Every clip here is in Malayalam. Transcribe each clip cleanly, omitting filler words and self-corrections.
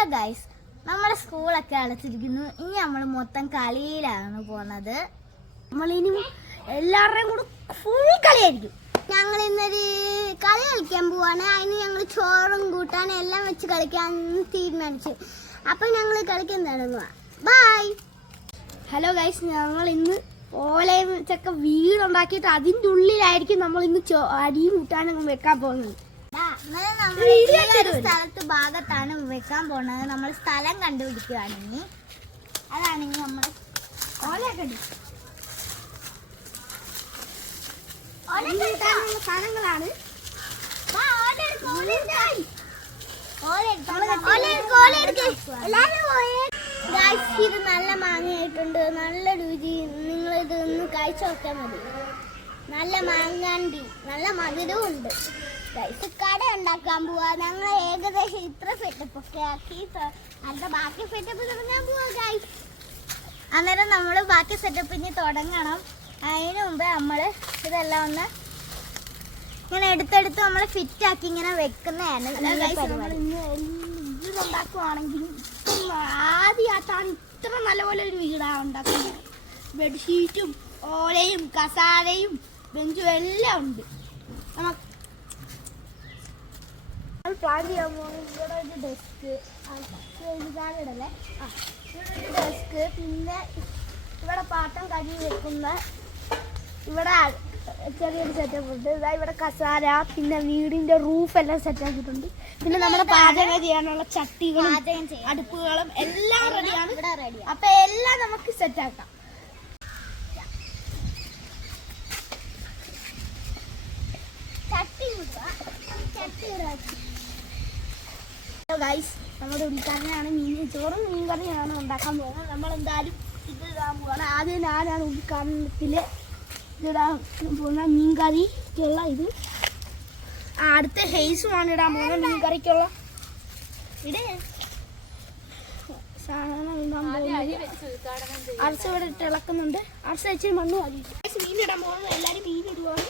ഹലോ ഗൈസ്, നമ്മുടെ സ്കൂളൊക്കെ അടച്ചിരിക്കുന്നു. ഇനി നമ്മൾ മൊത്തം കളിയിലാണ് പോകുന്നത്. നമ്മളിനി എല്ലാവരുടെയും കൂടെ ഫുൾ കളിയായിരിക്കും. ഞങ്ങൾ ഇന്നൊരു കളി കളിക്കാൻ പോവാണ്. അതിന് ഞങ്ങൾ ചോറും കൂട്ടാനും എല്ലാം വെച്ച് കളിക്കാൻ തീരുമാനിച്ചു. അപ്പം ഞങ്ങൾ കളിക്കാൻ തുടങ്ങുക. ബൈ. ഹലോ ഗൈസ്, ഞങ്ങൾ ഇന്ന് ഓലയും വെച്ചൊക്കെ വീടുണ്ടാക്കിയിട്ട് അതിൻ്റെ ഉള്ളിലായിരിക്കും നമ്മൾ ഇന്ന് അരിയും കൂട്ടാനും വെക്കാൻ പോകുന്നത്. സ്ഥലത്ത് ഭാഗത്താണ് വെക്കാൻ പോണത്. നമ്മൾ സ്ഥലം കണ്ടുപിടിക്കുകയാണെങ്കിൽ അതാണെങ്കിൽ നമ്മൾ സാധനങ്ങളാണ്. ഇത് നല്ല മാങ്ങയായിട്ടുണ്ട്, നല്ല രുചി. നിങ്ങൾ ഇത് ഒന്ന് കഴിച്ചു നോക്കാൻ മതി. നല്ല മാങ്ങാണ്ടി, നല്ല മധുരവും ഉണ്ട്. കട ഉണ്ടാക്കാൻ പോവാ. ഞങ്ങൾ ഏകദേശം ഇത്ര സെറ്റപ്പ് ഒക്കെ ആക്കി അതിന്റെ ബാക്കി സെറ്റപ്പ് തുടങ്ങാൻ പോവാ ഗൈസ്. അന്നേരം നമ്മൾ ബാക്കി സെറ്റപ്പ് ഇനി തുടങ്ങണം. അതിന് മുമ്പ് നമ്മൾ ഇതെല്ലാം ഒന്ന് ഇങ്ങനെ എടുത്തെടുത്ത് നമ്മൾ ഫിറ്റ് ആക്കി ഇങ്ങനെ വെക്കുന്നതാണ്. വീടുണ്ടാക്കുവാണെങ്കിൽ ആദ്യമായിട്ടാണ് ഇത്ര നല്ലപോലെ ഒരു വീടാണ് ഉണ്ടാക്കുന്നത്. ബെഡ്ഷീറ്റും ഓലയും കസാരയും ബെഞ്ചും എല്ലാം ഉണ്ട്. പ്ലാൻ ചെയ്യാൻ പോകുന്നത് ഇവിടെ ഒരു ഡെസ്ക്, ഇടല്ലേ, ഇവിടെ ഒരു ഡെസ്ക്, പിന്നെ ഇവിടെ പാത്രം കഴുകി വെക്കുന്ന ഇവിടെ ചെറിയൊരു സെറ്റപ്പ് ഉണ്ട്. ഇവിടെ കസാര, പിന്നെ വീടിന്റെ റൂഫ് എല്ലാം സെറ്റ് ആക്കിയിട്ടുണ്ട്. പിന്നെ നമ്മുടെ പാചകം ചെയ്യാനുള്ള ചട്ടികളും അടുപ്പുകളും എല്ലാം റെഡിയാണ്. അപ്പൊ എല്ലാം നമുക്ക് സെറ്റ് ആക്കാം. ഗൈസ്, നമ്മുടെ ഉൾക്കറിയാണ് ചോറും മീൻ കറിയാണ് ഉണ്ടാക്കാൻ പോകുന്നത്. നമ്മളെന്തായാലും ഇത് ഇടാൻ പോവാണ്. ആദ്യം ഞാനാണ് ഉൾക്കരണത്തിൽ ഇടാൻ പോകുന്ന മീൻ കറിക്കുള്ള ഇത്. അടുത്ത ഹെയ്സുമാണ് ഇടാൻ പോകുന്നത് മീൻ കറിക്കുള്ള സാധനം ഇടാൻ പോകുന്നത്. അരച്ച ഇവിടെ ഇട്ട് ഇളക്കുന്നുണ്ട്. അരച്ച വെച്ച് മണ്ണ് മതി. മീൻ ഇടാൻ പോകുന്നത്. എല്ലാവരും മീൻ ഇടുവാണ്.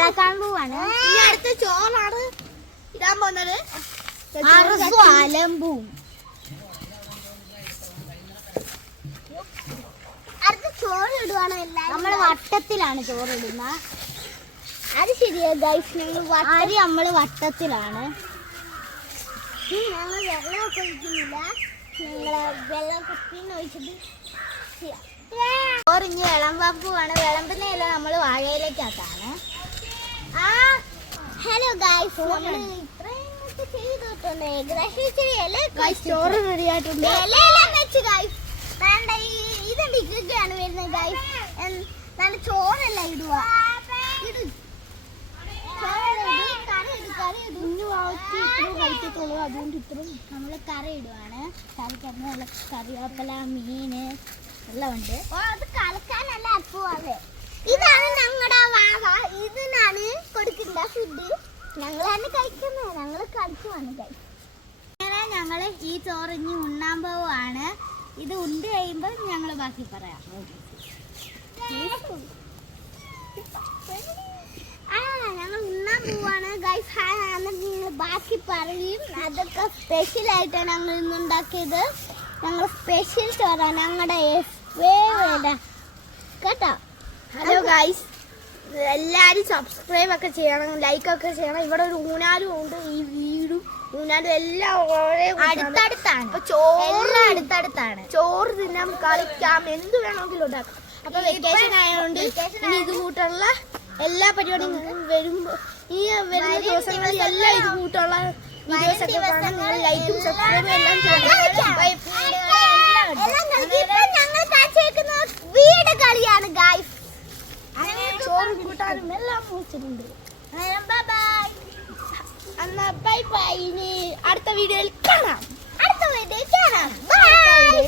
ഇളക്കാൻ പോവാണ്. ഇനി അടുത്ത ചോറാണ് ഇടാൻ പോകുന്നത്. അടുത്ത ചോറ് ഇടുവാണ്. നമ്മള് വട്ടത്തിലാണ് ചോറ് ഇടുന്നത്. അത് ശരിയാ ഗൈസ്, നമ്മള് വട്ടത്തിലാണ്. ഞങ്ങൾ വെള്ളമൊക്കെ ഒഴിക്കുന്നില്ല. ഞങ്ങള് വെള്ളം കുപ്പിന്ന് ഒഴിച്ചിട്ട് ചോറിഞ്ഞ് വിളമ്പാൻ പോവാണ്. വിളമ്പുന്നതല്ല നമ്മൾ വാഴയിലേക്കാക്കാണ്. ഹലോ ഗൈസ്, നമ്മൾ ഇത്രയും ചെയ്തിട്ടുണ്ട്. ഏകദേശം ചോറ് റെഡി ആയിട്ടുണ്ട്. ഇലയെല്ലാം വെച്ച് ഗൈസ് വേണ്ട ഇതുണ്ട് ഇതൊക്കെയാണ് വരുന്നത് ഗൈസ്. നല്ല ചോറല്ല ഇടുക. ഇട് അതുകൊണ്ട് ഇത്രയും നമ്മൾ കറി ഇടുവാണ്. കറിക്കറിന് നല്ല കറിവേപ്പില, മീന് എല്ലാം ഉണ്ട്. അത് കളിക്കാനല്ല അപ്പുവാതെ. ഇതാണ് ഞങ്ങളുടെ വാവ. ഇതിനാണ് കൊടുക്കുന്ന ഫുഡ്. ഞങ്ങളാണ് കഴിക്കുന്നത്. ഞങ്ങൾ കളിക്കുവാണ് കഴിക്കും. അങ്ങനെ ഞങ്ങൾ ഈ ചോറിഞ്ഞ് ഉണ്ണാൻ പോവാണ്. ഇത് ഉണ്ട് കഴിയുമ്പോൾ ഞങ്ങൾ ബാക്കി പറയാം. ഞങ്ങൾ ഉണ്ണാൻ പോവാണ് ഗൈസ്. നിങ്ങൾ ബാക്കി പറയും. അതൊക്കെ സ്പെഷ്യലായിട്ടാണ് ഞങ്ങൾ ഇന്ന് ഉണ്ടാക്കിയത്. ഞങ്ങൾ സ്പെഷ്യൽ ചോറാണ്. ഞങ്ങളുടെ കേട്ടോ. ഹലോ ഗൈസ്, എല്ലാവരും സബ്സ്ക്രൈബ് ഒക്കെ ചെയ്യണം, ലൈക്കൊക്കെ ചെയ്യണം. ഇവിടെ ഒരു ഊനാലും ഉണ്ട്. ഈ വീടും ഊനാലും എല്ലാം അടുത്തടുത്താണ്. അപ്പൊ ചോറ് അടുത്തടുത്താണ്. ചോറ് തിന്നാം, കളിക്കാം, എന്ത് വേണമെങ്കിലും ഉണ്ടാക്കാം. അപ്പൊ വെക്കേഷൻ ആയതുകൊണ്ട് ഇനി ഇത് കൂട്ടുള്ള എല്ലാ പരിപാടിയും വരുമ്പോ ഈ വരുന്ന ദിവസങ്ങളിൽ എല്ലാം ഇത് കൂട്ടുള്ള വീഡിയോസ് ഒക്കെ കാണാൻ നിങ്ങൾ ലൈക്കും സബ്സ്ക്രൈബും എല്ലാം ചെയ്യണം. വീട് കളിയാണ് ഗൈസ്. ചോറും കൂട്ടാനും എല്ലാം വെച്ചിട്ടുണ്ട്. എന്നാ ബൈ ബൈ. ഇനി അടുത്ത വീഡിയോയിൽ കാണാം. ബൈ.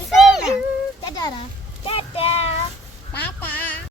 ടാറ്റാ.